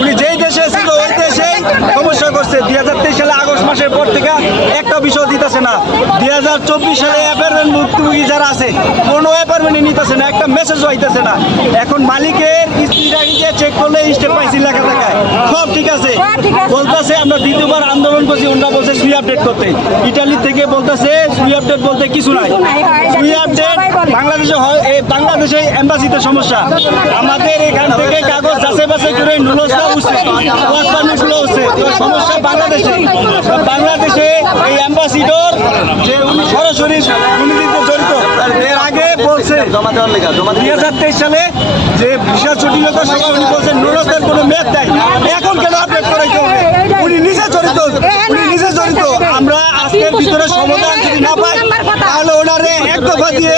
উনি যেই দেশে ছিল ওই দেশে সমস্যা করছে। দুই হাজার তেইশ সালে আগস্ট মাসের পর থেকে একটা বিষয় দিতেছে না। দুই হাজার চব্বিশ সালে অ্যাপার্টমেন্ট ভুক্তভোগী যারা আছে কোনো অ্যাপার্টমেন্টে নিতেছে না একটা মেসেজও হইতেছে না। এখন মালিকের স্ত্রীরা গিয়ে চেক করলে স্টেপ পাইছি লেখা দেখায় সব ঠিক আছে। বলতেছে আমরা দ্বিতীয়বার আন্দোলন করছি ওনারা বলছে সুই আপডেট করতে। ইটালি থেকে বলতেছে সুই আপডেট বলতে কিছু নাই। সুই আপডেট বাংলাদেশে হয় এই বাংলাদেশে এম্বাসিতে সমস্যা। আমাদের কাগজ বাছাই নুলসটা উঠছে ওয়ার্ক পারমিটগুলো সমস্যা বাংলাদেশে। বাংলাদেশে এই অ্যাম্বাসিডর যে উনি সরাসরি দুর্নীতিতে জড়িত, এর আগে বলছে জমা দেওয়ার লেখা জমা দুই হাজার তেইশ সালে যে বিশাল জটিলতা সবাই উনি বলছেন নুরস্তার কোনো মেয়াদ দেয় এখন কেন আপডেট করাইতে হবে? উনি নিজে জড়িত, উনি নিজে জড়িত। আমরা আজকের ভিতরে সমাধান যদি না পাই, তাহলে ওনারে এক দফা দিয়ে